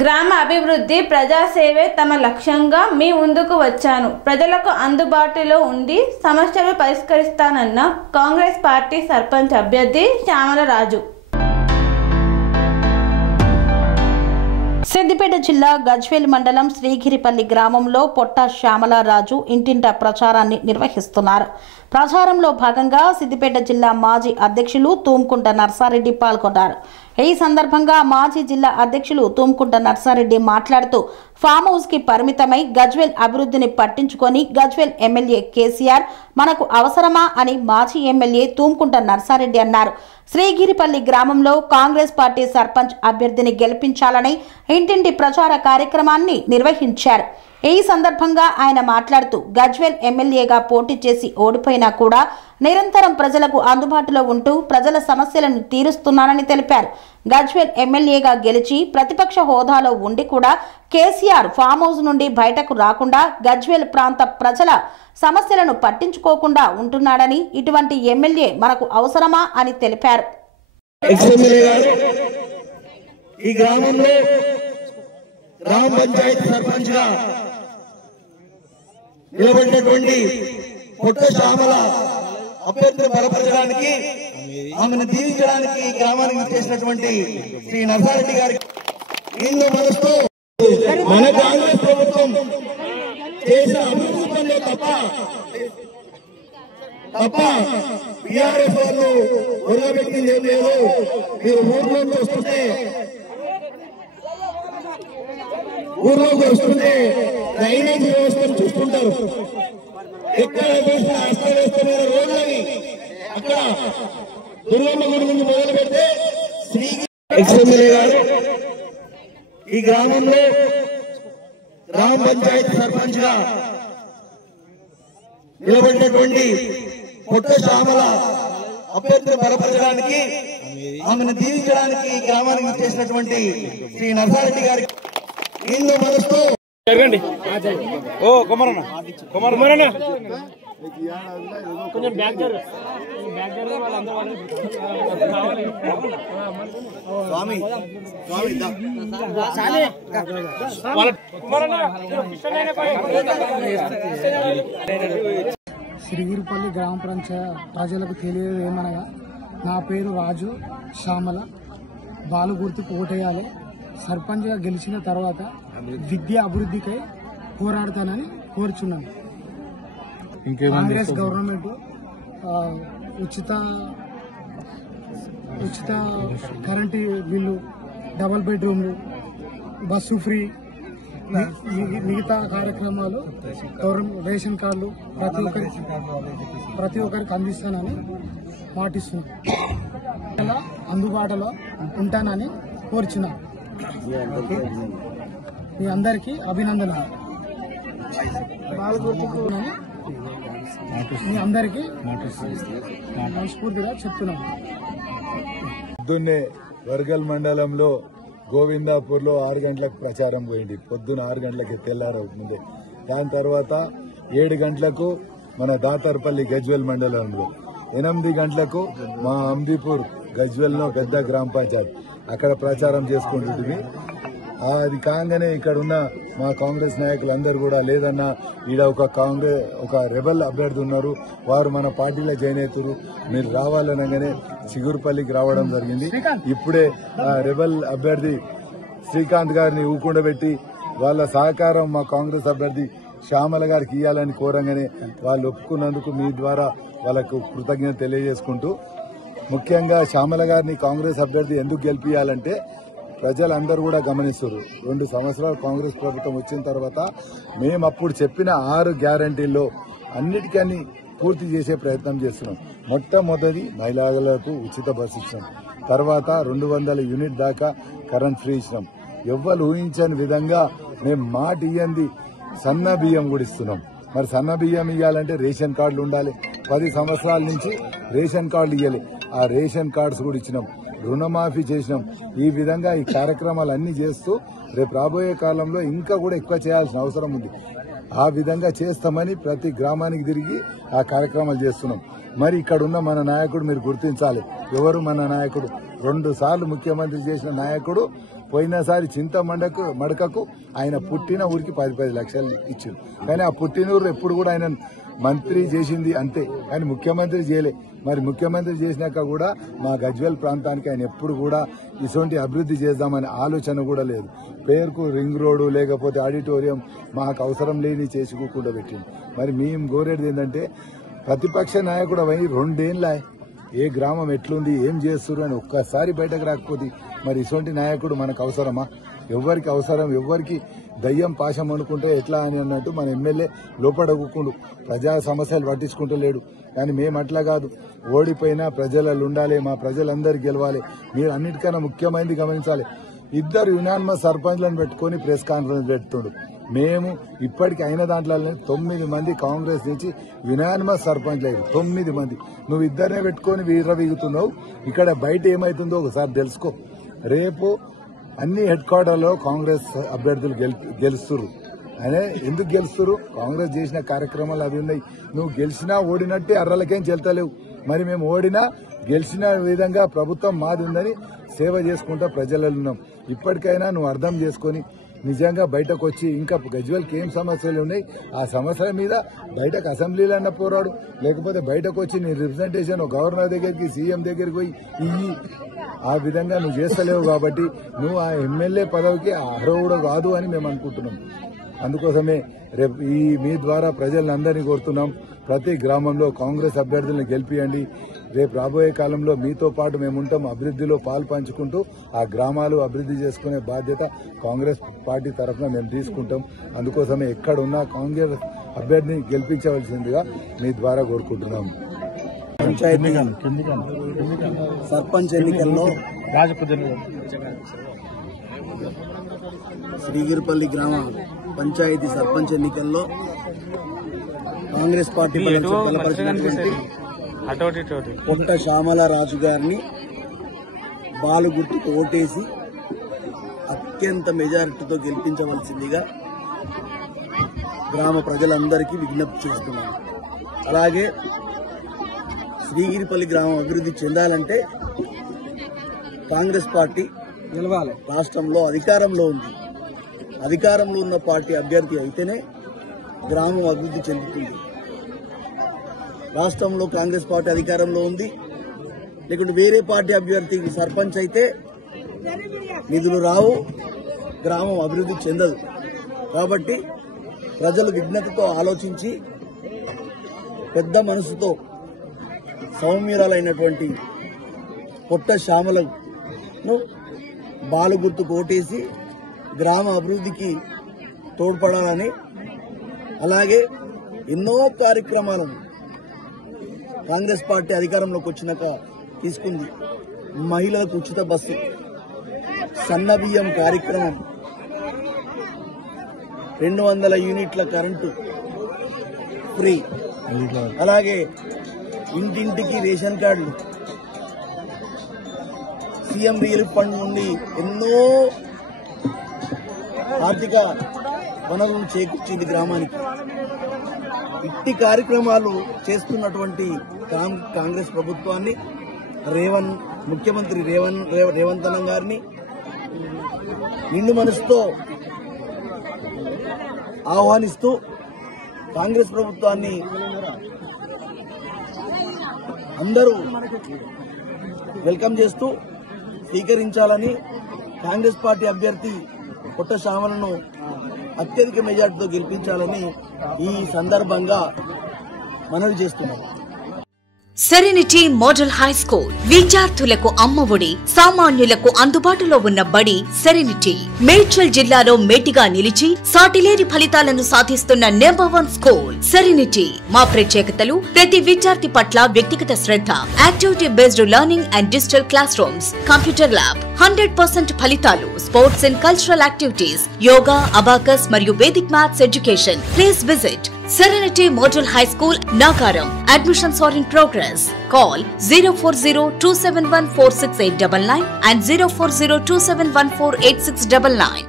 గ్రామ అభివృద్ధి ప్రజాసేవే తమ లక్ష్యంగా మీ ముందుకు వచ్చాను. ప్రజలకు అందుబాటులో ఉండి సమస్యలు పరిష్కరిస్తానన్న కాంగ్రెస్ పార్టీ సర్పంచ్ అభ్యర్థి శ్యామల రాజు. సిద్దిపేట జిల్లా గజ్వేల్ మండలం శ్రీగిరిపల్లి గ్రామంలో పొట్ట శ్యామలరాజు ఇంటింట ప్రచారాన్ని నిర్వహిస్తున్నారు. ప్రచారంలో భాగంగా సిద్దిపేట జిల్లా మాజీ అధ్యక్షులు తూంకుంట నర్సారెడ్డి పాల్గొన్నారు. ఈ సందర్భంగా మాజీ జిల్లా అధ్యక్షులు తూంకుంట నర్సారెడ్డి మాట్లాడుతూ ఫామ్ హౌస్ కి పరిమితమై గజ్వేల్ అభివృద్ధిని పట్టించుకొని గజ్వేల్ ఎమ్మెల్యే కేసీఆర్ మనకు అవసరమా అని మాజీ ఎమ్మెల్యే తూంకుంట నర్సారెడ్డి అన్నారు. శ్రీగిరిపల్లి గ్రామంలో కాంగ్రెస్ పార్టీ సర్పంచ్ అభ్యర్థిని గెలిపించాలని ఇంటింటి ప్రచార కార్యక్రమాన్ని నిర్వహించారు. ఈ సందర్భంగా ఆయన మాట్లాడుతూ గజ్వేల్ ఎమ్మెల్యేగా పోటీ చేసి ఓడిపోయినా కూడా నిరంతరం ప్రజలకు అందుబాటులో ఉంటూ ప్రజల సమస్యలను తీరుస్తున్నానని తెలిపారు. గజ్వేల్ ఎమ్మెల్యేగా గెలిచి ప్రతిపక్ష హోదాలో ఉండి కూడా కేసీఆర్ ఫామ్ హౌస్ నుండి బయటకు రాకుండా గజ్వేల్ ప్రాంత ప్రజల సమస్యలను పట్టించుకోకుండా ఉంటున్నాడని, ఇటువంటి ఎమ్మెల్యే మనకు అవసరమా అని తెలిపారు. ఈ గ్రామంలో గ్రామ పంచాయతీ సర్పంచ్ గా నిలబడినటువంటి పొట్ట శ్యామల అభ్యర్థిని బలపరచడానికి, ఆమెను దీవించడానికి గ్రామానికి చేసినటువంటి శ్రీ నర్సారెడ్డి గారికి ఇందు మనసుతో మన కాంగ్రెస్ ప్రభుత్వం చేసిన అభివృద్ధి తప్ప టీఆర్ఎస్ వాళ్ళు ఒరగబెట్టింది ఏం లేదు. మీరు ఊర్లోకి వస్తుంటే డ్రైనేజ్ వ్యవస్థను చూస్తుంటారు. ఎక్కడ వేసిన అస్తవ్యస్తమైన రోడ్లని అక్కడ దుర్గమ్మ గుడి నుండి మొదలు పెడితే ఎమ్మెల్యే గారు ఈ గ్రామంలో గ్రామ పంచాయతీ సర్పంచ్ గా నిలబడినటువంటి పొట్ట శ్యామల అభ్యర్థిని బలపరచడానికి, ఆమెను దీవించడానికి గ్రామానికి చేసినటువంటి శ్రీ నర్సారెడ్డి గారికి ఇందు మనసుతో కొంచెం బ్యాక్ శ్రీగిరిపల్లి గ్రామ పంచాయతీ ప్రజలకు తెలియదు ఏమనగా, నా పేరు రాజు శ్యామల, బాలు గుర్తుకు ఓటేయాలి. సర్పంచ్గా గెలిచిన తర్వాత విద్యా అభివృద్ధికై పోరాడతానని కోరుచున్నాను. కాంగ్రెస్ గవర్నమెంట్ ఉచిత కరెంటు బిల్లు, డబుల్ బెడ్రూమ్లు, బస్సు ఫ్రీ, మిగతా కార్యక్రమాలు, రేషన్ కార్డులు ప్రతి ఒక్కరికి అందిస్తానని మాటిస్తున్నాను. అందుబాటులో ఉంటానని కోరుచున్నాను. మీ అందరికీ అభినందనలు. మీ అందరికీ మనస్ఫూర్తిగా చెప్తున్నాను. పొద్దున్నే వర్గల్ మండలంలో గోవిందాపూర్లో 6 గంటలకు ప్రచారం పోయింది. పొద్దున్న 6 గంటలకి తెల్లారవుతుంది. దాని తర్వాత 7 గంటలకు మన దాతర్పల్లి గజ్వేల్ మండలంలో, 8 గంటలకు మా అంబీపూర్ గజ్వేల్లో పెద్ద గ్రామ పంచాయతీ అక్కడ ప్రచారం చేసుకుంటుంది. అది కాగానే ఇక్కడ ఉన్న మా కాంగ్రెస్ నాయకులు అందరూ కూడా లేదన్నా ఈడ ఒక రెబల్ అభ్యర్థి ఉన్నారు, వారు మన పార్టీలో జాయిన్ అవుతారు, మీరు రావాలనగానే చిగురుపల్లికి రావడం జరిగింది. ఇప్పుడే రెబల్ అభ్యర్థి శ్రీకాంత్ గారిని ఊకుండబెట్టి వాళ్ళ సహకారం మా కాంగ్రెస్ అభ్యర్థి శ్యామల గారికి ఇవ్వాలని కోరంగానే వాళ్ళు ఒప్పుకున్నందుకు మీ ద్వారా వాళ్ళకు కృతజ్ఞత తెలియజేసుకుంటూ, ముఖ్యంగా శ్యామల గారిని కాంగ్రెస్ అభ్యర్థి ఎందుకు గెలిపించాలంటే ప్రజలందరూ కూడా గమనిస్తారు. 2 సంవత్సరాలు కాంగ్రెస్ ప్రభుత్వం వచ్చిన తర్వాత మేము అప్పుడు చెప్పిన 6 గ్యారంటీల్లో అన్నిటికీ పూర్తి చేసే ప్రయత్నం చేస్తున్నాం. మొట్టమొదటి మహిళలకు ఉచిత బస్సు ఇచ్చినాం, తర్వాత 200 యూనిట్ దాకా కరెంట్ ఫ్రీ ఇచ్చినాం. ఎవ్వరు ఊహించని విధంగా మేము మాట ఇయ్యంది సన్న బియ్యం కూడా ఇస్తున్నాం. మరి సన్న బియ్యం ఇవ్వాలంటే రేషన్ కార్డులు ఉండాలి. 10 సంవత్సరాల నుంచి రేషన్ కార్డులు ఇవ్వాలి, ఆ రేషన్ కార్డ్స్ కూడా ఇచ్చినాం. రుణమాఫీ చేసినాం. ఈ విధంగా ఈ కార్యక్రమాలు అన్ని చేస్తూ రేపు రాబోయే కాలంలో ఇంకా కూడా ఎక్కువ చేయాల్సిన అవసరం ఉంది. ఆ విధంగా చేస్తామని ప్రతి గ్రామానికి తిరిగి ఆ కార్యక్రమాలు చేస్తున్నాం. మరి ఇక్కడ ఉన్న మన నాయకుడు మీరు గుర్తించాలి. ఎవరు మన నాయకుడు? 2 సార్లు ముఖ్యమంత్రి చేసిన నాయకుడు పోయినసారి మడకకు ఆయన పుట్టిన ఊరికి 10 లక్షలు ఇచ్చింది. కానీ ఆ పుట్టినూరు ఎప్పుడు కూడా ఆయన మంత్రి చేసింది అంతే, కానీ ముఖ్యమంత్రి చేయలే. మరి ముఖ్యమంత్రి చేసినాక కూడా మా గజ్వేల్ ప్రాంతానికి ఆయన ఎప్పుడు కూడా ఇటువంటి అభివృద్ధి చేద్దామనే ఆలోచన కూడా లేదు. పేరుకు రింగ్ రోడ్డు లేకపోతే ఆడిటోరియం మాకు అవసరం లేని చేసుకోకుండా పెట్టింది. మరి మేము కోరేది ఏంటంటే ప్రతిపక్ష నాయకుడు అవి 2 ఏళ్ళ ఏ గ్రామం ఎట్లుంది ఏం చేస్తున్నారు అని ఒక్కసారి బయటకు రాకపోతే మరి ఇటువంటి నాయకుడు మనకు అవసరమా? ఎవరికి అవసరం? ఎవరికి దయ్యం పాశం అనుకుంటే ఎట్లా అని అన్నట్టు మన ఎమ్మెల్యే లోపడగుకుండు, ప్రజా సమస్యలు పట్టించుకుంటలేడు. కానీ మేము అట్లా కాదు, ఓడిపోయినా ప్రజలలో ఉండాలి, మా ప్రజలందరూ గెలవాలి. మీరు అన్నిటికన్నా ముఖ్యమైనది గమనించాలి, 2 యునానిమస్ సర్పంచ్లను పెట్టుకుని ప్రెస్ కాన్ఫరెన్స్ పెడుతుండు. మేము ఇప్పటికి అయిన దాంట్లోనే 9 మంది కాంగ్రెస్ నుంచి యునానిమస్ సర్పంచ్లు అయ్యారు. 9 మంది. నువ్వు 2 పెట్టుకుని వీగుతున్నావు. ఇక్కడ బయట ఏమైతుందో ఒకసారి తెలుసుకో. రేపు అన్ని హెడ్ క్వార్టర్లో కాంగ్రెస్ అభ్యర్థులు గెలుస్తున్నారు. అనే ఎందుకు గెలుస్తున్నారు? కాంగ్రెస్ చేసిన కార్యక్రమాలు అవి ఉన్నాయి. నువ్వు గెలిచినా ఓడినట్టే అర్రలకేం చెల్తలేవు. మరి మేము ఓడినా గెలిచిన విధంగా ప్రభుత్వం మాది ఉందని సేవ చేసుకుంటా ప్రజలలో ఉన్నాం. ఇప్పటికైనా నువ్వు అర్థం చేసుకుని నిజంగా బయటకు వచ్చి ఇంకా గజ్వేల్కి ఏం సమస్యలు ఉన్నాయి ఆ సమస్యల మీద బయటకు అసెంబ్లీలో అన్న పోరాడు, లేకపోతే బయటకు వచ్చి నీ రిప్రజెంటేషన్ గవర్నర్ దగ్గరికి సీఎం దగ్గరికి పోయి ఇయ్యి. ఆ విధంగా నువ్వు చేస్తలేవు కాబట్టి నువ్వు ఆ ఎమ్మెల్యే పదవికి అర్హుడు కాదు అని మేము అనుకుంటున్నాం. అందుకోసమే రేపు మీ ద్వారా ప్రజలందరినీ కోరుతున్నాం, ప్రతి గ్రామంలో కాంగ్రెస్ అభ్యర్థులను గెలిపియండి. రేపు రాబోయే కాలంలో మీతో పాటు మేము ఉంటాం, అభివృద్ధిలో పాలు పంచుకుంటూ ఆ గ్రామాలు అభివృద్ధి చేసుకునే బాధ్యత కాంగ్రెస్ పార్టీ తరఫున మేము తీసుకుంటాం. అందుకోసమే ఎక్కడున్నా కాంగ్రెస్ అభ్యర్థిని గెలిపించవలసిందిగా మీ ద్వారా కోరుకుంటున్నాం. పంచాయతీ సర్పంచ్ ఎన్నికల్లో శ్రీగిరిపల్లి గ్రామ పంచాయతీ సర్పంచ్ ఎన్నికల్లో కాంగ్రెస్ పార్టీ బలపరిచినటువంటి పొట్ట శ్యామల రాజు గారిని బాలు గుర్తుకు ఓటేసి అత్యంత మెజారిటీతో గెలిపించవలసిందిగా గ్రామ ప్రజలందరికీ విజ్ఞప్తి చేస్తున్నాను. అలాగే శ్రీగిరిపల్లి గ్రామం అభివృద్ధి చెందాలంటే కాంగ్రెస్ పార్టీ గెలవాలి. రాష్ట్రంలో అధికారంలో ఉంది. అధికారంలో ఉన్న పార్టీ అభ్యర్థి అయితేనే గ్రామం అభివృద్ధి చెందుతుంది. రాష్ట్రంలో కాంగ్రెస్ పార్టీ అధికారంలో ఉంది, లేకుంటే వేరే పార్టీ అభ్యర్థికి సర్పంచ్ అయితే నిధులు రావు, గ్రామం అభివృద్ధి చెందదు. కాబట్టి ప్రజలు విజ్ఞతతో ఆలోచించి పెద్ద మనసుతో సౌమ్యురాలైనటువంటి పొట్ట శ్యామలను బాలు గుర్తుకు ఓటేసి గ్రామ అభివృద్ధికి తోడ్పడాలని, అలాగే ఎన్నో కార్యక్రమాలను కాంగ్రెస్ పార్టీ అధికారంలోకి వచ్చినాక తీసుకుంది. మహిళలకు ఉచిత బస్సు, సన్న బియ్యం కార్యక్రమం, 200 యూనిట్ల కరెంటు ఫ్రీ, అలాగే ఇంటింటికి రేషన్ కార్డులు, సీఎం రిలీఫ్ ఫండ్ నుండి ఎన్నో ఆర్థిక వనరులను చేకూర్చింది గ్రామానికి. ఇట్టి కార్యక్రమాలు చేస్తున్నటువంటి కాంగ్రెస్ ప్రభుత్వాన్ని ముఖ్యమంత్రి రేవంత్ అన్న గారిని నిండు మనసుతో ఆహ్వానిస్తూ కాంగ్రెస్ ప్రభుత్వాన్ని అందరూ వెల్కమ్ చేస్తూ స్వీకరించాలని, కాంగ్రెస్ పార్టీ అభ్యర్థి పొట్ట శ్యామలను అత్యధిక మెజార్టీతో గెలిపించాలని ఈ సందర్భంగా మనవి చేస్తున్నాం. సెరెనిటీ మోడల్ హై స్కూల్ విద్యార్థులకు అమ్మఒడి, సామాన్యులకు అందుబాటులో ఉన్న బడి సెరెనిటీ. మేడ్చల్ జిల్లాలో మేటిగా నిలిచి సాటిలేని ఫలితాలను సాధిస్తున్న #1 స్కూల్ సెరెనిటీ. మా ప్రత్యేకతలు ప్రతి విద్యార్థి పట్ల వ్యక్తిగత శ్రద్ధ, activity based learning and digital classrooms, computer lab, 100% ఫలితాలు, sports and cultural activities, yoga, abacus మరియు Vedic maths education. Please visit Serenity Model High School, Nagaram. Admissions are in progress. Call 040-271-46899 and 040-271-48699.